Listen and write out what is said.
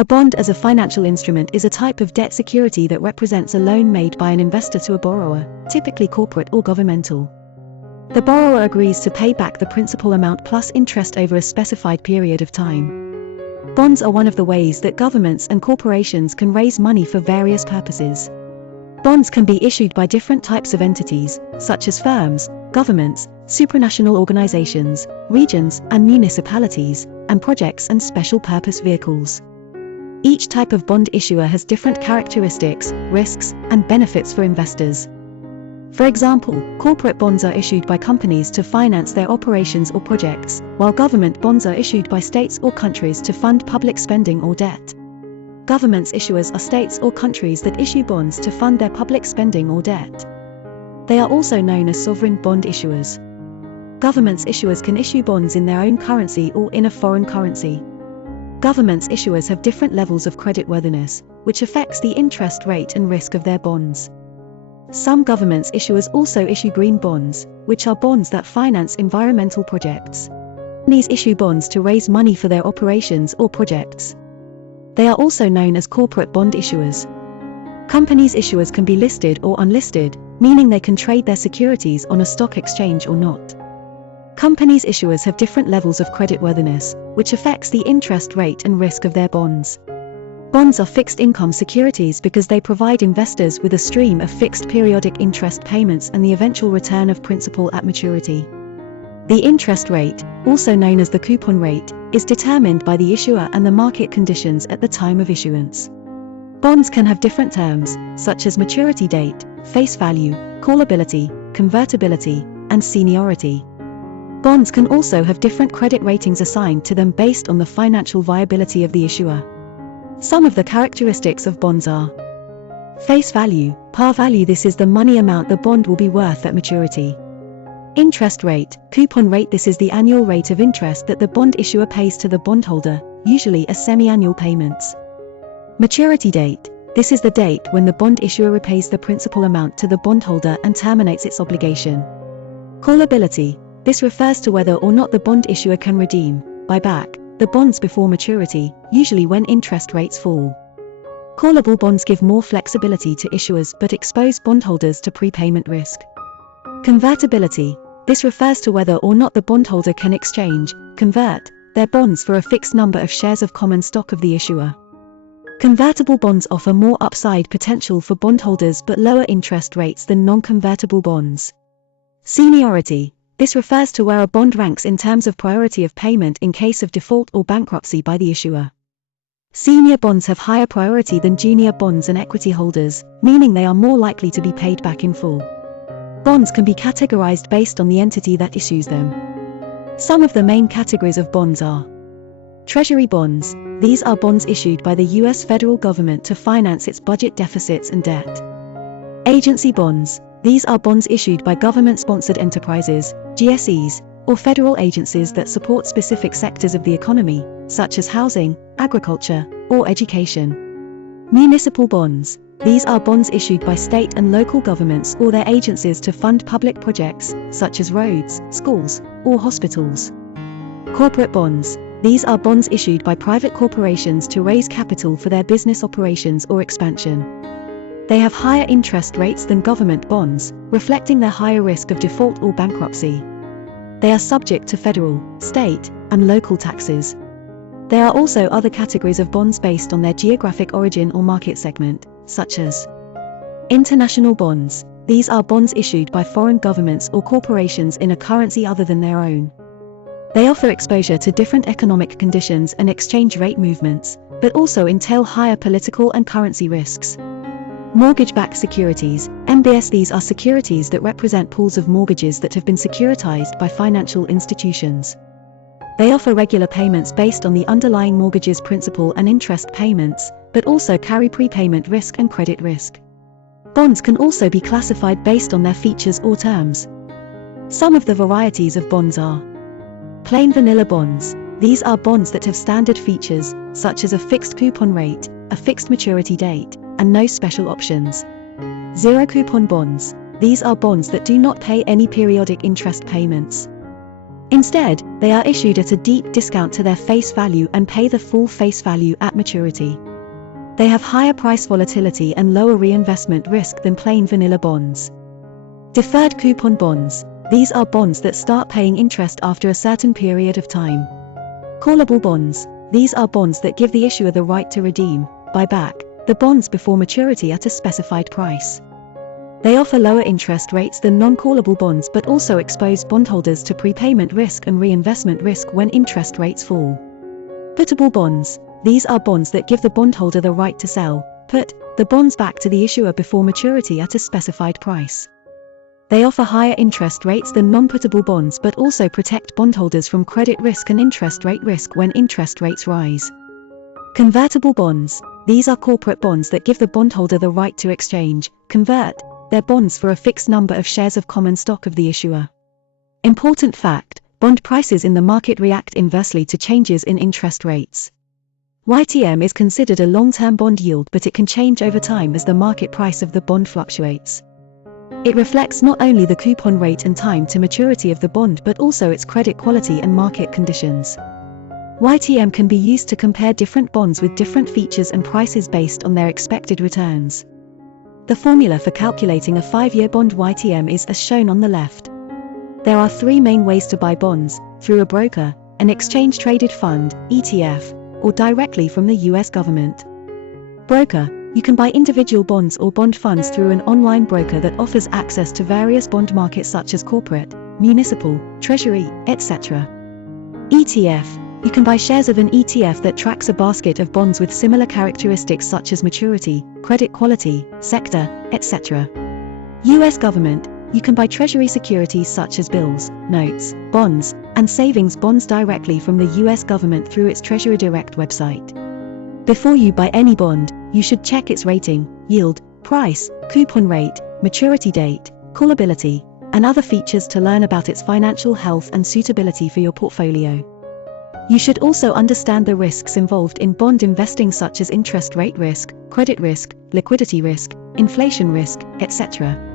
A bond as a financial instrument is a type of debt security that represents a loan made by an investor to a borrower, typically corporate or governmental. The borrower agrees to pay back the principal amount plus interest over a specified period of time. Bonds are one of the ways that governments and corporations can raise money for various purposes. Bonds can be issued by different types of entities, such as firms, governments, supranational organizations, regions and municipalities, and projects and special purpose vehicles. Each type of bond issuer has different characteristics, risks, and benefits for investors. For example, corporate bonds are issued by companies to finance their operations or projects, while government bonds are issued by states or countries to fund public spending or debt. Governments issuers are states or countries that issue bonds to fund their public spending or debt. They are also known as sovereign bond issuers. Governments issuers can issue bonds in their own currency or in a foreign currency. Governments issuers have different levels of creditworthiness, which affects the interest rate and risk of their bonds. Some governments issuers also issue green bonds, which are bonds that finance environmental projects. Companies issue bonds to raise money for their operations or projects. They are also known as corporate bond issuers. Companies issuers can be listed or unlisted, meaning they can trade their securities on a stock exchange or not. Companies issuers have different levels of creditworthiness, which affects the interest rate and risk of their bonds. Bonds are fixed income securities because they provide investors with a stream of fixed periodic interest payments and the eventual return of principal at maturity. The interest rate, also known as the coupon rate, is determined by the issuer and the market conditions at the time of issuance. Bonds can have different terms, such as maturity date, face value, callability, convertibility, and seniority. Bonds can also have different credit ratings assigned to them based on the financial viability of the issuer. Some of the characteristics of bonds are: face value, par value, this is the money amount the bond will be worth at maturity. Interest rate, coupon rate, this is the annual rate of interest that the bond issuer pays to the bondholder, usually as semi-annual payments. Maturity date, this is the date when the bond issuer repays the principal amount to the bondholder and terminates its obligation. Callability, this refers to whether or not the bond issuer can redeem, buy back, the bonds before maturity, usually when interest rates fall. Callable bonds give more flexibility to issuers but expose bondholders to prepayment risk. Convertibility, this refers to whether or not the bondholder can exchange, convert, their bonds for a fixed number of shares of common stock of the issuer. Convertible bonds offer more upside potential for bondholders but lower interest rates than non-convertible bonds. Seniority, this refers to where a bond ranks in terms of priority of payment in case of default or bankruptcy by the issuer. Senior bonds have higher priority than junior bonds and equity holders, meaning they are more likely to be paid back in full. Bonds can be categorized based on the entity that issues them. Some of the main categories of bonds are: Treasury bonds, these are bonds issued by the US federal government to finance its budget deficits and debt. Agency bonds, these are bonds issued by government-sponsored enterprises, GSEs, or federal agencies that support specific sectors of the economy, such as housing, agriculture, or education. Municipal bonds, these are bonds issued by state and local governments or their agencies to fund public projects, such as roads, schools, or hospitals. Corporate bonds, these are bonds issued by private corporations to raise capital for their business operations or expansion. They have higher interest rates than government bonds, reflecting their higher risk of default or bankruptcy. They are subject to federal, state, and local taxes. There are also other categories of bonds based on their geographic origin or market segment, such as international bonds. These are bonds issued by foreign governments or corporations in a currency other than their own. They offer exposure to different economic conditions and exchange rate movements, but also entail higher political and currency risks. Mortgage-backed securities, MBS, these are securities that represent pools of mortgages that have been securitized by financial institutions. They offer regular payments based on the underlying mortgage's principal and interest payments, but also carry prepayment risk and credit risk. Bonds can also be classified based on their features or terms. Some of the varieties of bonds are: plain vanilla bonds, these are bonds that have standard features, such as a fixed coupon rate, a fixed maturity date, and no special options. Zero coupon bonds, these are bonds that do not pay any periodic interest payments. Instead, They are issued at a deep discount to their face value and pay the full face value at maturity. They have higher price volatility and lower reinvestment risk than plain vanilla bonds. Deferred coupon bonds. These are bonds that start paying interest after a certain period of time. Callable bonds. These are bonds that give the issuer the right to redeem, buy back, the bonds before maturity at a specified price. They offer lower interest rates than non-callable bonds but also expose bondholders to prepayment risk and reinvestment risk when interest rates fall. Puttable bonds. These are bonds that give the bondholder the right to sell, put, the bonds back to the issuer before maturity at a specified price. They offer higher interest rates than non-puttable bonds but also protect bondholders from credit risk and interest rate risk when interest rates rise. Convertible bonds. These are corporate bonds that give the bondholder the right to exchange, convert, their bonds for a fixed number of shares of common stock of the issuer. Important fact: bond prices in the market react inversely to changes in interest rates. YTM is considered a long-term bond yield, but it can change over time as the market price of the bond fluctuates. It reflects not only the coupon rate and time to maturity of the bond but also its credit quality and market conditions. YTM can be used to compare different bonds with different features and prices based on their expected returns. The formula for calculating a 5-year bond YTM is as shown on the left. There are 3 main ways to buy bonds: through a broker, an exchange-traded fund, ETF, or directly from the US government. Broker. You can buy individual bonds or bond funds through an online broker that offers access to various bond markets such as corporate, municipal, treasury, etc. ETF. You can buy shares of an ETF that tracks a basket of bonds with similar characteristics such as maturity, credit quality, sector, etc. US government. You can buy treasury securities such as bills, notes, bonds, and savings bonds directly from the US government through its Treasury Direct website. Before you buy any bond, you should check its rating, yield, price, coupon rate, maturity date, callability, and other features to learn about its financial health and suitability for your portfolio. You should also understand the risks involved in bond investing such as interest rate risk, credit risk, liquidity risk, inflation risk, etc.